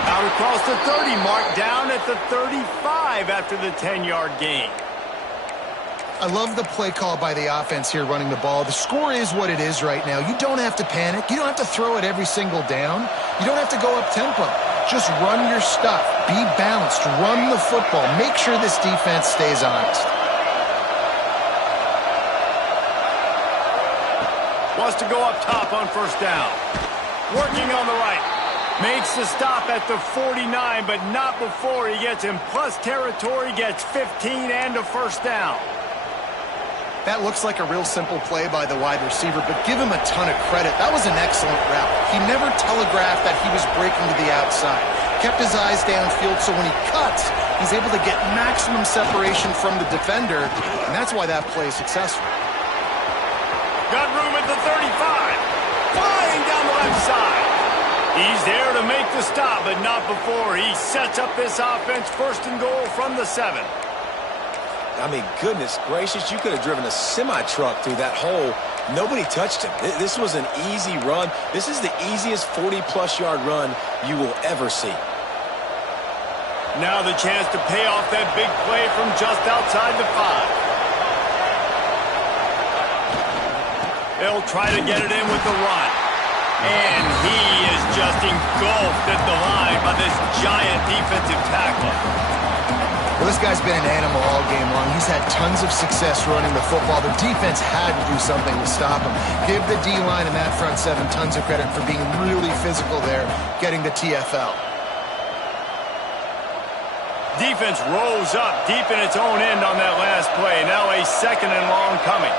Out across the 30 mark, down at the 35 after the 10-yard gain. I love the play call by the offense here running the ball. The score is what it is right now. You don't have to panic. You don't have to throw it every single down. You don't have to go up tempo. Just run your stuff. Be balanced. Run the football. Make sure this defense stays honest. Wants to go up top on first down. Working on the right. Makes the stop at the 49, but not before he gets in plus territory, gets 15 and a first down. That looks like a real simple play by the wide receiver, but give him a ton of credit. That was an excellent route. He never telegraphed that he was breaking to the outside. Kept his eyes downfield, so when he cuts, he's able to get maximum separation from the defender, and that's why that play is successful. Got room at the 35. Flying down the left side. He's there to make the stop, but not before he sets up this offense first and goal from the 7. I mean, goodness gracious, you could have driven a semi-truck through that hole. Nobody touched him. This was an easy run. This is the easiest 40-plus yard run you will ever see. Now the chance to pay off that big play from just outside the 5. They'll try to get it in with the run. And he is just engulfed at the line by this giant defensive tackle. Well, this guy's been an animal all game long. He's had tons of success running the football. The defense had to do something to stop him. Give the D-line and that front 7 tons of credit for being really physical there, getting the TFL. Defense rose up deep in its own end on that last play. Now a second and long coming.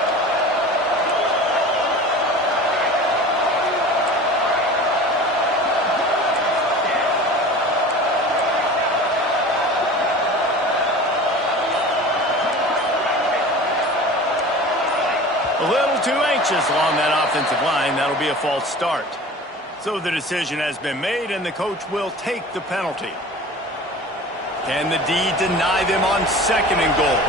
A little too anxious along that offensive line. That'll be a false start. So the decision has been made, and the coach will take the penalty. Can the D deny them on second and goal?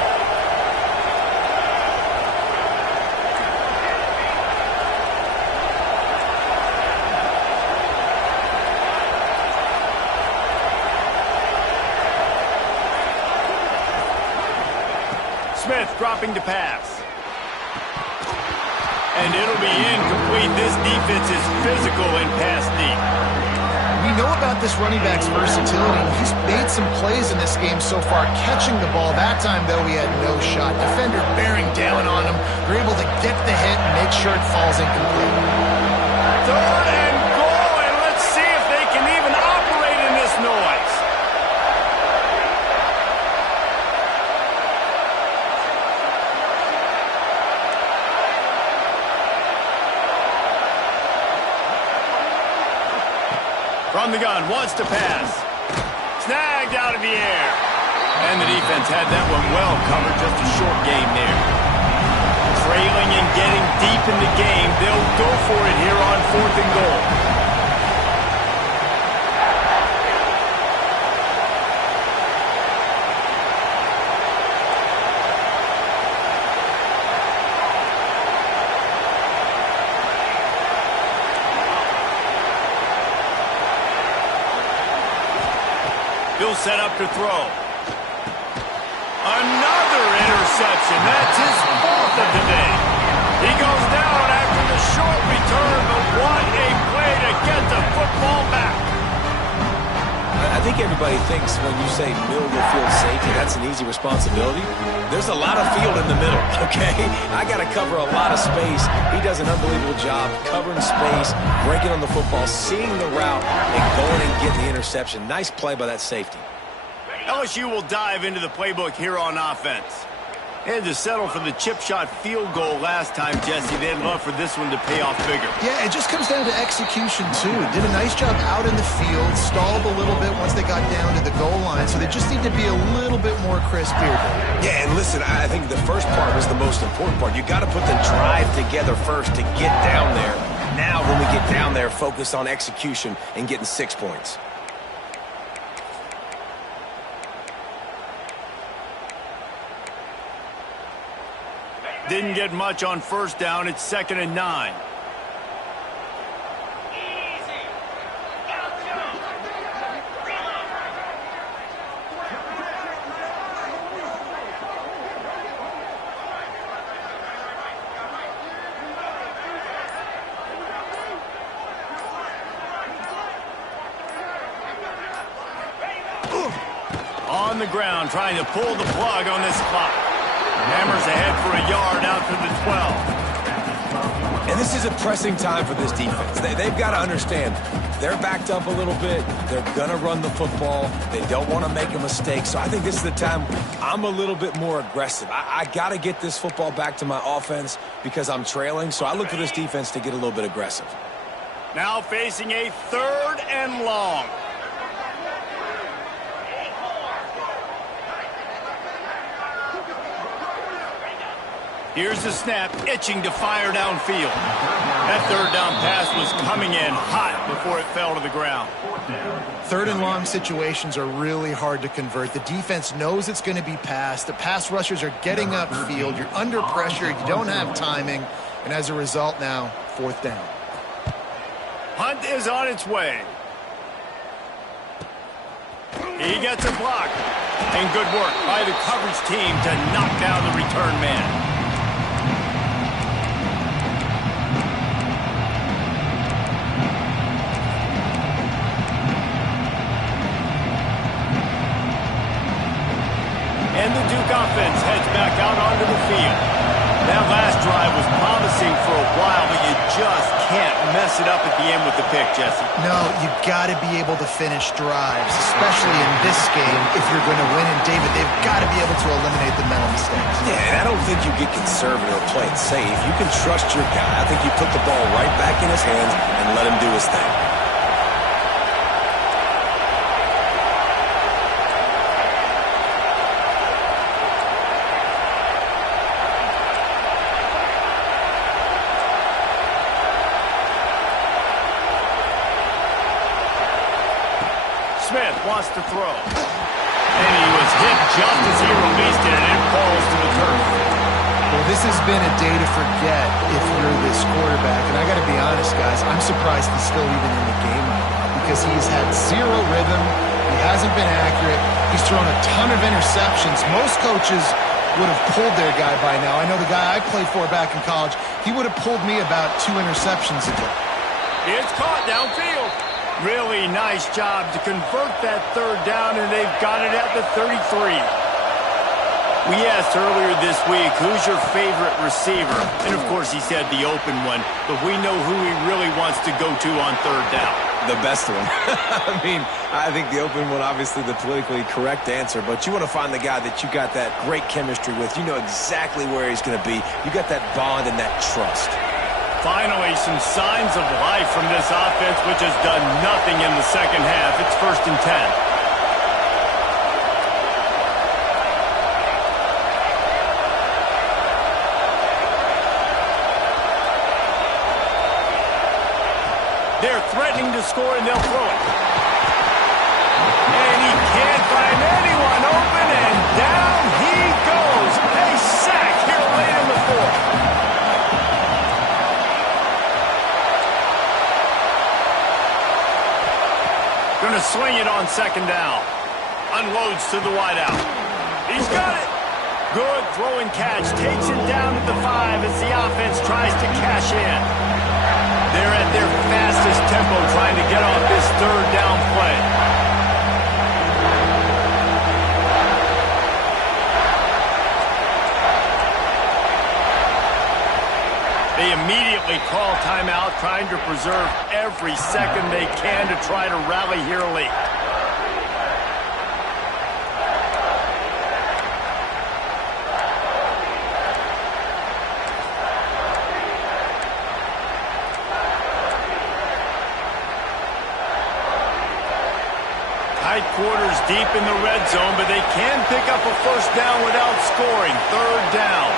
Smith dropping to pass. And it'll be incomplete. This defense is physical and pass deep. We know about this running back's versatility. He's made some plays in this game so far, catching the ball. That time, though, he had no shot. Defender bearing down on him. They're able to get the hit and make sure it falls incomplete. Third and goal, and let's see if they can even operate in this noise. From the gun, wants to pass. Snagged out of the air. And the defense had that one well covered. Just a short game there. Trailing and getting deep deep in the game, they'll go for it here on 4th and goal. He'll set up to throw. Another interception. That's his 4th of the day. He goes down after the short return, but what a play to get the football back. I think everybody thinks when you say middle of the field safety, that's an easy responsibility. There's a lot of field in the middle, okay? I got to cover a lot of space. He does an unbelievable job covering space, breaking on the football, seeing the route, and going and getting the interception. Nice play by that safety. LSU will dive into the playbook here on offense. And to settle for the chip shot field goal last time, Jesse, they'd love for this one to pay off bigger. Yeah, it just comes down to execution, too. Did a nice job out in the field, stalled a little bit once they got down to the goal line, so they just need to be a little bit more crisp here. Yeah, and listen, I think the first part was the most important part. You got to put the drive together first to get down there. Now, when we get down there, focus on execution and getting 6 points. Didn't get much on first down. It's 2nd and 9. On the ground, trying to pull the plug on this clock. Hammers ahead for a yard out to the 12. And this is a pressing time for this defense. They've got to understand, they're backed up a little bit. They're going to run the football. They don't want to make a mistake. So I think this is the time I'm a little bit more aggressive. I got to get this football back to my offense because I'm trailing. So I look for this defense to get a little bit aggressive. Now facing a 3rd and long. Here's the snap, itching to fire downfield. That 3rd down pass was coming in hot before it fell to the ground. 3rd and long situations are really hard to convert. The defense knows it's going to be passed. The pass rushers are getting upfield. You're under pressure. You don't have timing. And as a result now, 4th down. Hunt is on its way. He gets a block. And good work by the coverage team to knock down the return man. And the Duke offense heads back out onto the field. That last drive was promising for a while, but you just can't mess it up at the end with the pick, Jesse. No, you've got to be able to finish drives, especially in this game if you're going to win. And, David, they've got to be able to eliminate the mental mistakes. Yeah, and I don't think you get conservative or play it safe. You can trust your guy. I think you put the ball right back in his hands and let him do his thing. Smith wants to throw. And he was hit just as he released it, and it falls to the turf. Well, this has been a day to forget if you're this quarterback. And I got to be honest, guys, I'm surprised he's still even in the game right now because he's had zero rhythm. He hasn't been accurate. He's thrown a ton of interceptions. Most coaches would have pulled their guy by now. I know the guy I played for back in college, he would have pulled me about 2 interceptions ago. It's caught downfield. Really nice job to convert that 3rd down, and they've got it at the 33. We asked earlier this week, who's your favorite receiver? And, of course, he said the open one, but we know who he really wants to go to on 3rd down. The best one. I mean, I think the open one, obviously the politically correct answer, but you want to find the guy that you got that great chemistry with. You know exactly where he's going to be. You got that bond and that trust. Finally, some signs of life from this offense, which has done nothing in the second half. It's 1st and 10. threatening to score, and they'll throw it. And he can't find anyone open, and down he goes. A sack here late in the fourth. Going to swing it on second down. Unloads to the wideout. He's got it. Good throw and catch. Takes it down at the 5 as the offense tries to cash in. They're at their fastest tempo trying to get off this third down play. They immediately call timeout, trying to preserve every second they can to try to rally here late. Tight quarters deep in the red zone, but they can pick up a first down without scoring. Third down.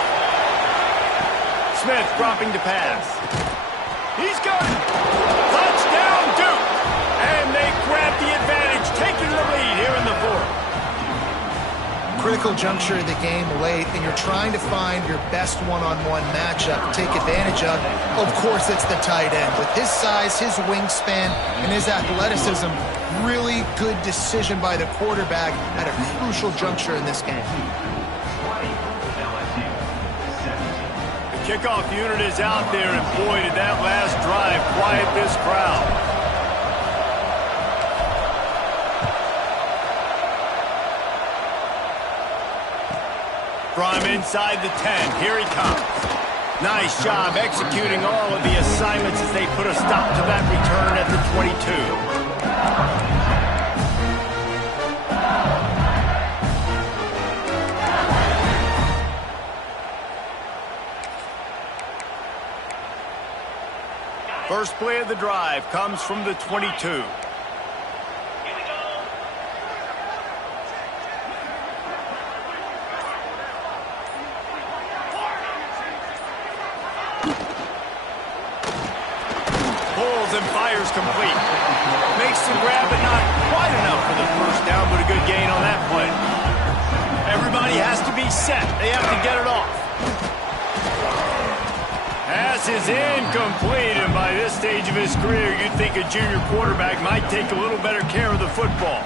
Smith dropping to pass. He's got it. Touchdown, Duke. And they grab the advantage, taking the lead here in the fourth. Critical juncture of the game late, and you're trying to find your best one-on-one matchup to take advantage of. Of course, it's the tight end. With his size, his wingspan, and his athleticism, really good decision by the quarterback at a crucial juncture in this game. Kickoff unit is out there, and boy, did that last drive quiet this crowd. From inside the 10, here he comes. Nice job executing all of the assignments as they put a stop to that return at the 22. First play of the drive comes from the 22. Pulls and fires complete. Makes the grab, but not quite enough for the first down, but a good gain on that play. Everybody has to be set. They have to get it off. Pass is incomplete, and by this stage of his career, you'd think a junior quarterback might take a little better care of the football.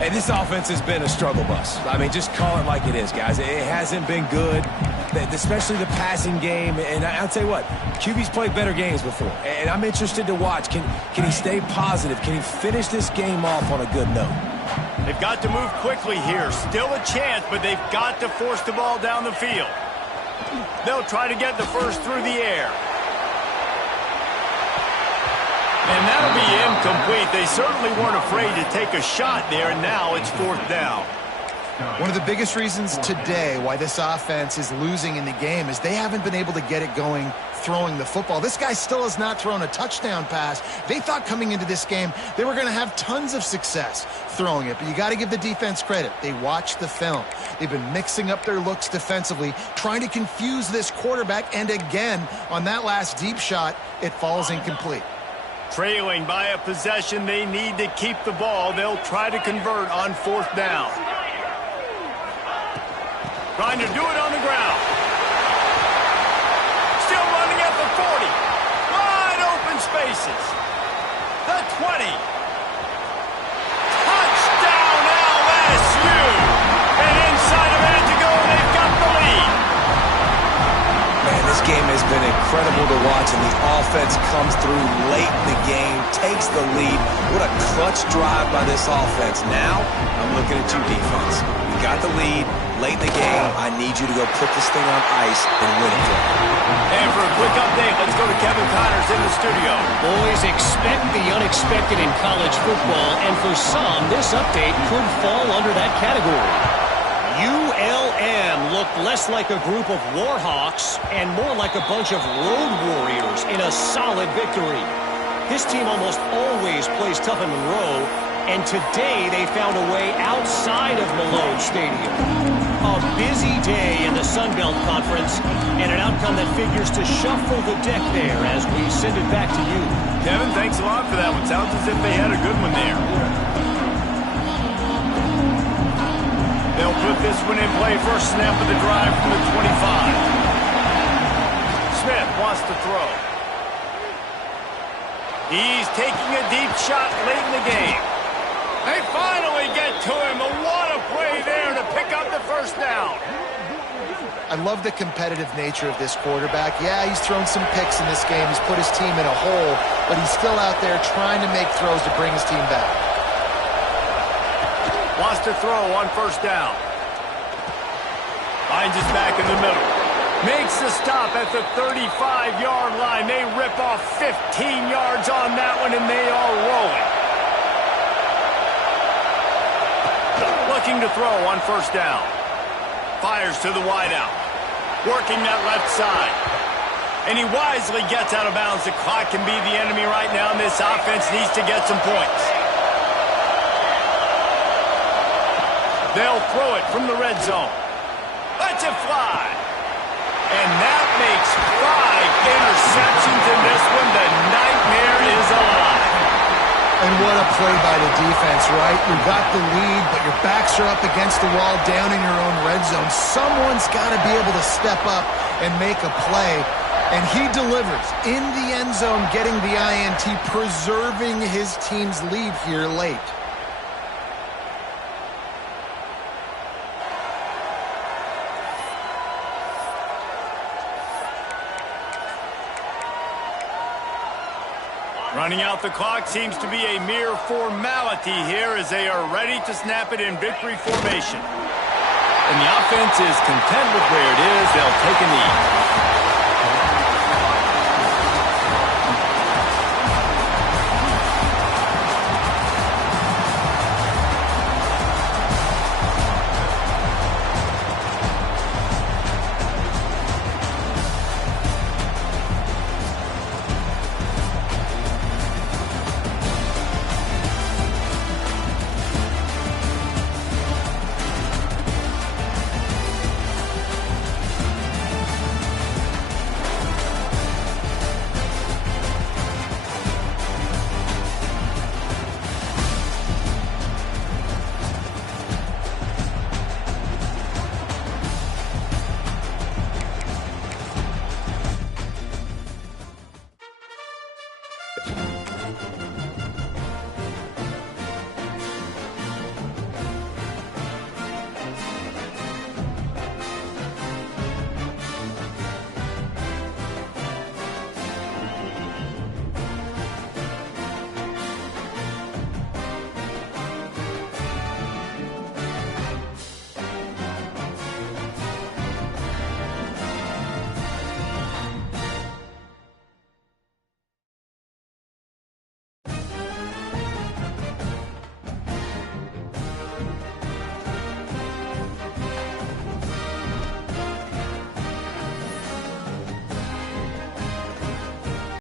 Hey, this offense has been a struggle bus. I mean, just call it like it is, guys. It hasn't been good, especially the passing game. And I'll tell you what, QB's played better games before, and I'm interested to watch. Can he stay positive? Can he finish this game off on a good note? They've got to move quickly here. Still a chance, but they've got to force the ball down the field. They'll try to get the first through the air. And that'll be incomplete. They certainly weren't afraid to take a shot there, and now it's fourth down. One of the biggest reasons today why this offense is losing in the game is they haven't been able to get it going throwing the football. This guy still has not thrown a touchdown pass. They thought coming into this game they were going to have tons of success throwing it, but you got to give the defense credit. They watched the film. They've been mixing up their looks defensively, trying to confuse this quarterback, and again, on that last deep shot, it falls incomplete. Trailing by a possession, they need to keep the ball. They'll try to convert on fourth down. Trying to do it on the ground. Still running at the 40. Wide open spaces. The 20. Touchdown LSU. And inside a minute to go, they've got the lead. Man, this game has been incredible to watch, and the offense comes through late in the game, takes the lead. What a clutch drive by this offense. Now, I'm looking at you, defense. You got the lead. Late in the game, I need you to go put this thing on ice and win it. And for a quick update, let's go to Kevin Connors in the studio. Boys, expect the unexpected in college football, and for some, this update could fall under that category. ULM looked less like a group of Warhawks and more like a bunch of road warriors in a solid victory. This team almost always plays tough in Monroe, And today they found a way outside of Malone Stadium. A busy day in the Sun Belt Conference, and an outcome that figures to shuffle the deck there as we send it back to you. Kevin, thanks a lot for that one. Sounds as if they had a good one there. They'll put this one in play. First snap of the drive from the 25. Smith wants to throw. He's taking a deep shot late in the game. They finally get to him. What a play there to pick up the first down. I love the competitive nature of this quarterback. Yeah, he's thrown some picks in this game. He's put his team in a hole, but he's still out there trying to make throws to bring his team back. Wants to throw on first down. Finds his back in the middle. Makes the stop at the 35-yard line. They rip off 15 yards on that one, and they are rolling. Looking to throw on first down. Fires to the wideout. Working that left side. And he wisely gets out of bounds. The clock can be the enemy right now, and this offense needs to get some points. They'll throw it from the red zone. Let's it fly. And that makes 5 interceptions in this one. The nightmare is alive. And what a play by the defense, right? You got the lead, but your backs are up against the wall down in your own red zone. Someone's got to be able to step up and make a play. And he delivers in the end zone, getting the INT, preserving his team's lead here late. Running out the clock seems to be a mere formality here as they are ready to snap it in victory formation. And the offense is content with where it is. They'll take a knee.